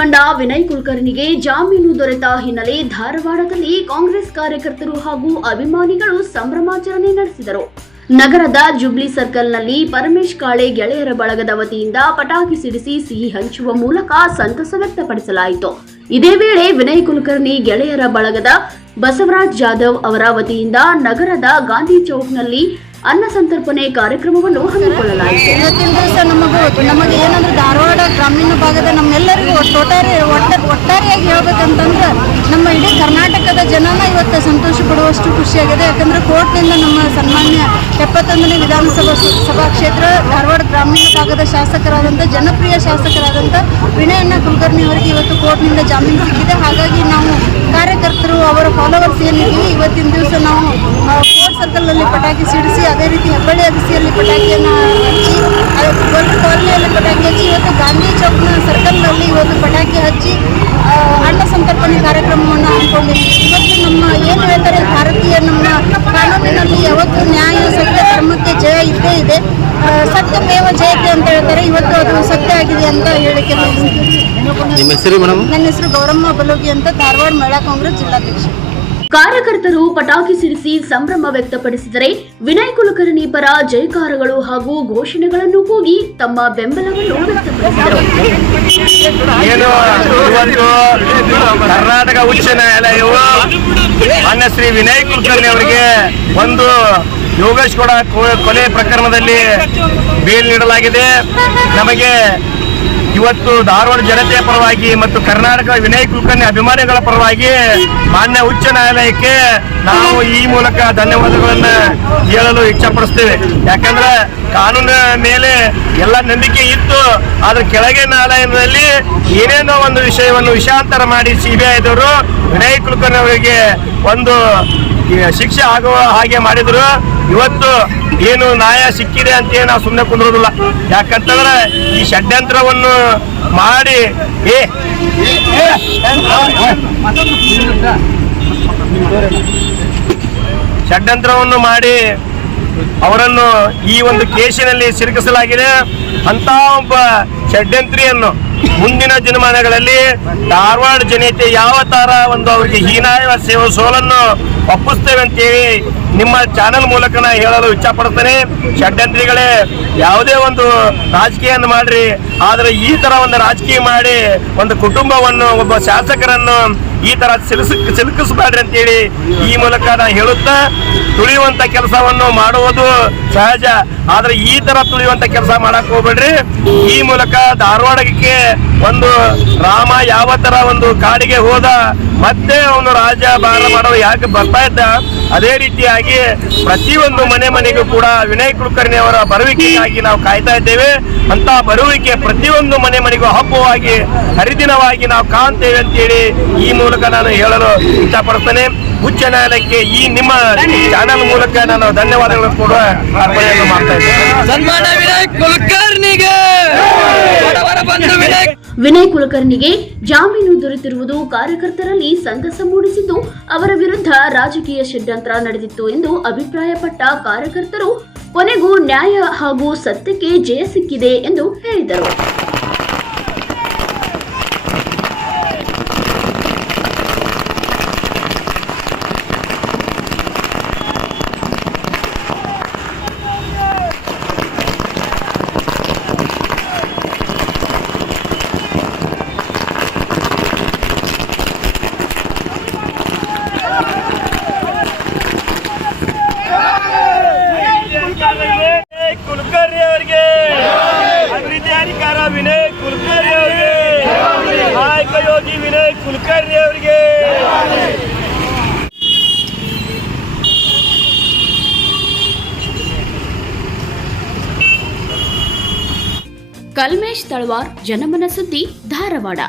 ಮುಖಂಡ ವಿನಯ್ ಕುಲಕರ್ಣಿಗೆ ಜಾಮೀನು ದೊರೆತ ಹಿನ್ನೆಲೆ ಧಾರವಾಡದಲ್ಲಿ ಕಾಂಗ್ರೆಸ್ ಕಾರ್ಯಕರ್ತರು ಹಾಗೂ ಅಭಿಮಾನಿಗಳು ಸಂಭ್ರಮಾಚರಣೆ ನಡೆಸಿದರು. ನಗರದ ಜುಬ್ಲಿ ಸರ್ಕಲ್ನಲ್ಲಿ ಪರಮೇಶ್ ಕಾಳೆ ಗೆಳೆಯರ ಬಳಗದ ವತಿಯಿಂದ ಪಟಾಕಿ ಸಿಡಿಸಿ ಸಿಹಿ ಹಂಚುವ ಮೂಲಕ ಸಂತಸ ವ್ಯಕ್ತಪಡಿಸಲಾಯಿತು. ಇದೇ ವೇಳೆ ವಿನಯ್ ಕುಲಕರ್ಣಿ ಗೆಳೆಯರ ಬಳಗದ ಬಸವರಾಜ್ ಜಾಧವ್ ಅವರ ವತಿಯಿಂದ ನಗರದ ಗಾಂಧಿ ಚೌಕ್ನಲ್ಲಿ ಅನ್ನ ಸಂತರ್ಪಣೆ ಕಾರ್ಯಕ್ರಮವನ್ನು ಹಮ್ಮಿಕೊಳ್ಳಲಾಯಿತು. ಇವತ್ತಿನ ದಿವಸ ನಮಗೆ ಏನಂದ್ರೆ ಧಾರವಾಡ ಗ್ರಾಮೀಣ ಭಾಗದ ನಮ್ಮೆಲ್ಲರಿಗೂ ಒಟ್ಟಾರೆಯಾಗಿ ಹೇಳ್ಬೇಕಂತಂದ್ರೆ ನಮ್ಮ ಇಡೀ ಕರ್ನಾಟಕದ ಜನನ ಇವತ್ತು ಸಂತೋಷ ಪಡುವಷ್ಟು ಖುಷಿಯಾಗಿದೆ. ಯಾಕಂದ್ರೆ ಕೋರ್ಟ್ನಿಂದ ನಮ್ಮ ಸನ್ಮಾನ್ಯ 71ನೇ ವಿಧಾನಸಭಾ ಕ್ಷೇತ್ರ ಧಾರವಾಡ ಗ್ರಾಮೀಣ ಭಾಗದ ಶಾಸಕರಾದಂಥ ಜನಪ್ರಿಯ ಶಾಸಕರಾದಂಥ ವಿನಯಣ್ಣ ಕುಲಕರ್ಣಿ ಅವರಿಗೆ ಇವತ್ತು ಕೋರ್ಟ್ನಿಂದ ಜಾಮೀನು ಸಿಕ್ಕಿದೆ. ಹಾಗಾಗಿ ನಾವು ಕಾರ್ಯಕರ್ತರು ಅವರ ಫಾಲೋವರ್ಸ್ ಏನಿದ್ದೀವಿ ಇವತ್ತಿನ ದಿವಸ ನಾವು ಕೋರ್ಟ್ ಸರ್ಕಲ್ನಲ್ಲಿ ಪಟಾಕಿ ಸಿಡಿಸಿ, ಅದೇ ರೀತಿ ಹೆಬ್ಬಳ್ಳಿ ಅಗಸಿಯಲ್ಲಿ ಪಟಾಕಿಯನ್ನು ಹಚ್ಚಿ, ಗೊಲ್ಲು ಕಾಲನಿಯಲ್ಲಿ ಪಟಾಕಿ ಹಚ್ಚಿ, ಇವತ್ತು ಗಾಂಧಿ ಚೌಕ್ನ ಸರ್ಕಲ್ನಲ್ಲಿ ಇವತ್ತು ಪಟಾಕಿ ಹಚ್ಚಿ ಅನ್ನ ಸಂತರ್ಪಣೆ ಕಾರ್ಯಕ್ರಮವನ್ನು ಹಮ್ಮಿಕೊಂಡಿದ್ದೀವಿ. ಇವತ್ತು ನಮ್ಮ ಏನು ಹೇಳ್ತಾರೆ ಭಾರತೀಯ ನಮ್ಮ ಕಾನೂನಿನಲ್ಲಿ ಯಾವತ್ತು ನ್ಯಾಯ ಸತ್ಯ ಧರ್ಮಕ್ಕೆ ಜಯ ಇದ್ದೇ ಇದೆ. ಸತ್ಯಮೇವ ಜಯತೆ ಅಂತ ಹೇಳ್ತಾರೆ. ಇವತ್ತು ಅದು ಸತ್ಯ ಆಗಿದೆ ಅಂತ ಹೇಳಿಕೆ. ನನ್ನ ಹೆಸರು ಗೌರಮ್ಮ ಬಲೋಗಿ ಅಂತ, ಧಾರವಾಡ ಮಹಿಳಾ ಕಾಂಗ್ರೆಸ್ ಜಿಲ್ಲಾಧ್ಯಕ್ಷ. ಕಾರ್ಯಕರ್ತರು ಪಟಾಕಿ ಸಿಡಿಸಿ ಸಂಭ್ರಮ ವ್ಯಕ್ತಪಡಿಸಿದರೆ ವಿನಯ್ ಕುಲಕರ್ಣಿ ಪರ ಜಯಕಾರಗಳು ಹಾಗೂ ಘೋಷಣೆಗಳನ್ನು ಕೂಗಿ ತಮ್ಮ ಬೆಂಬಲವನ್ನು ವ್ಯಕ್ತಪಡಿಸಿದರು. ಕರ್ನಾಟಕ ಉಚ್ಚ ನ್ಯಾಯಾಲಯವು ಮಾನ್ಯ ಶ್ರೀ ವಿನಯ್ ಕುಲಕರ್ಣಿ ಅವರಿಗೆ ಒಂದು ಯೋಗೇಶ್ಗೌಡ ಕೊಲೆ ಪ್ರಕರಣದಲ್ಲಿ ಬೇಲ್ ನೀಡಲಾಗಿದೆ. ನಮಗೆ ಇವತ್ತು ಧಾರವಾಡ ಜನತೆಯ ಪರವಾಗಿ ಮತ್ತು ಕರ್ನಾಟಕ ವಿನಯ್ ಕುಲಕರ್ಣಿ ಅಭಿಮಾನಿಗಳ ಪರವಾಗಿ ಮಾನ್ಯ ಉಚ್ಚ ನ್ಯಾಯಾಲಯಕ್ಕೆ ನಾವು ಈ ಮೂಲಕ ಧನ್ಯವಾದಗಳನ್ನು ಹೇಳಲು ಇಚ್ಛಪಡಿಸ್ತೇವೆ. ಯಾಕಂದ್ರೆ ಕಾನೂನಿನ ಮೇಲೆ ಎಲ್ಲ ನಂಬಿಕೆ ಇತ್ತು, ಆದ್ರೆ ಕೆಳಗೆ ನ್ಯಾಯಾಲಯದಲ್ಲಿ ಏನೇನೋ ಒಂದು ವಿಷಯವನ್ನು ವಿಷಯಾಂತರ ಮಾಡಿ ಸಿಬಿಐದವರು ವಿನಯ್ ಕುಲಕರ್ಣಿ ಅವರಿಗೆ ಒಂದು ಶಿಕ್ಷೆ ಆಗುವ ಹಾಗೆ ಮಾಡಿದ್ರು. ಇವತ್ತು ಏನು ನ್ಯಾಯ ಸಿಕ್ಕಿದೆ ಅಂತ ನಾವು ಸುಮ್ಮನೆ ಕುಂದ್ರೋದಿಲ್ಲ. ಯಾಕಂತಂದ್ರೆ ಈ ಷಡ್ಯಂತ್ರವನ್ನು ಮಾಡಿ ಅವರನ್ನು ಈ ಒಂದು ಕೇಸಿನಲ್ಲಿ ಸಿಲುಕಿಸಲಾಗಿದೆ. ಅಂತ ಒಬ್ಬ ಷಡ್ಯಂತ್ರಿಯನ್ನು ಮುಂದಿನ ದಿನಮಾನಗಳಲ್ಲಿ ಧಾರವಾಡ ಜನತೆ ಯಾವ ತರ ಒಂದು ಅವರಿಗೆ ಹೀನಾಯ ಸೋಲನ್ನು ಒಪ್ಪಿಸ್ತೇವೆ ಅಂತೇಳಿ ನಿಮ್ಮ ಚಾನೆಲ್ ಮೂಲಕ ನಾ ಹೇಳಲು ಇಚ್ಛಪಡ್ತೇನೆ. ಷಡ್ಯಂತ್ರಿಗಳೇ, ಯಾವುದೇ ಒಂದು ರಾಜಕೀಯವನ್ನು ಮಾಡ್ರಿ, ಆದರೆ ಈ ತರ ಒಂದು ರಾಜಕೀಯ ಮಾಡಿ ಒಂದು ಕುಟುಂಬವನ್ನು, ಒಬ್ಬ ಶಾಸಕರನ್ನು ಈ ತರ ಸಿಲುಕಿಸಬೇಡ್ರಿ ಅಂತೇಳಿ ಈ ಮೂಲಕ ನಾ ಹೇಳುತ್ತಾ, ತುಳಿಯುವಂತ ಕೆಲಸವನ್ನು ಮಾಡುವುದು ಸಹಜ, ಆದ್ರೆ ಈ ತರ ತುಳಿಯುವಂತ ಕೆಲಸ ಮಾಡಕ್ ಹೋಗ್ಬೇಡ್ರಿ. ಈ ಮೂಲಕ ಧಾರವಾಡಕ್ಕೆ ಒಂದು ರಾಮ ಯಾವ ತರ ಒಂದು ಕಾಡಿಗೆ ಹೋದ, ಮತ್ತೆ ಅವನು ರಾಜ ಬಾರ ಮಾಡೋ ಯಾಕೆ ಬರ್ತಾ ಇದ್ದ, ಅದೇ ರೀತಿಯಾಗಿ ಪ್ರತಿಯೊಂದು ಮನೆಗೂ ಕೂಡ ವಿನಯ್ ಕುಲಕರ್ಣಿ ಅವರ ಬರುವಿಕೆಗಾಗಿ ನಾವು ಕಾಯ್ತಾ ಇದ್ದೇವೆ. ಅಂತ ಬರುವಿಕೆ ಪ್ರತಿಯೊಂದು ಮನೆಗೂ ಹಬ್ಬವಾಗಿ ಹರಿದಿನವಾಗಿ ನಾವು ಕಾಣ್ತೇವೆ ಅಂತೇಳಿ ಈ ಮೂಲಕ ನಾನು ಹೇಳಲು ಇಷ್ಟಪಡ್ತೇನೆ. ಉಚ್ಚ ನ್ಯಾಯಾಲಯಕ್ಕೆ ಈ ನಿಮ್ಮ ಚಾನೆಲ್ ಮೂಲಕ ನಾನು ಧನ್ಯವಾದಗಳನ್ನು ಕೂಡ ಅರ್ಪಣೆಯನ್ನು ಮಾಡ್ತಾ ಇದ್ದೇನೆ. ವಿನಯ್ ಕುಲಕರ್ಣಿಗೆ ಜಾಮೀನು ದೊರೆತಿರುವುದು ಕಾರ್ಯಕರ್ತರಲ್ಲಿ ಸಂತಸ ಮೂಡಿಸಿದ್ದು, ಅವರ ವಿರುದ್ಧ ರಾಜಕೀಯ ಷಡ್ಯಂತ್ರ ನಡೆದಿತ್ತು ಎಂದು ಅಭಿಪ್ರಾಯಪಟ್ಟ ಕಾರ್ಯಕರ್ತರು ಕೊನೆಗೂ ನ್ಯಾಯ ಹಾಗೂ ಸತ್ಯಕ್ಕೆ ಜಯ ಸಿಕ್ಕಿದೆ ಎಂದು ಹೇಳಿದರು. ಕುಲಕರ್ಣಿ ಅವರಿಗೆ, ಅಭಿವೃದ್ಧಿ ಅಧಿಕಾರ ವಿನಯ್ ಕುಲಕರ್ಣಿ ಅವರಿಗೆ, ನಾಯಕ ಯೋಗಿ ವಿನಯ್ ಕುಲಕರ್ಣಿ ಅವರಿಗೆ. ಕಲ್ಮೇಶ್ ತಳವಾರ್, ಜನಮನ ಸುದ್ದಿ, ಧಾರವಾಡ.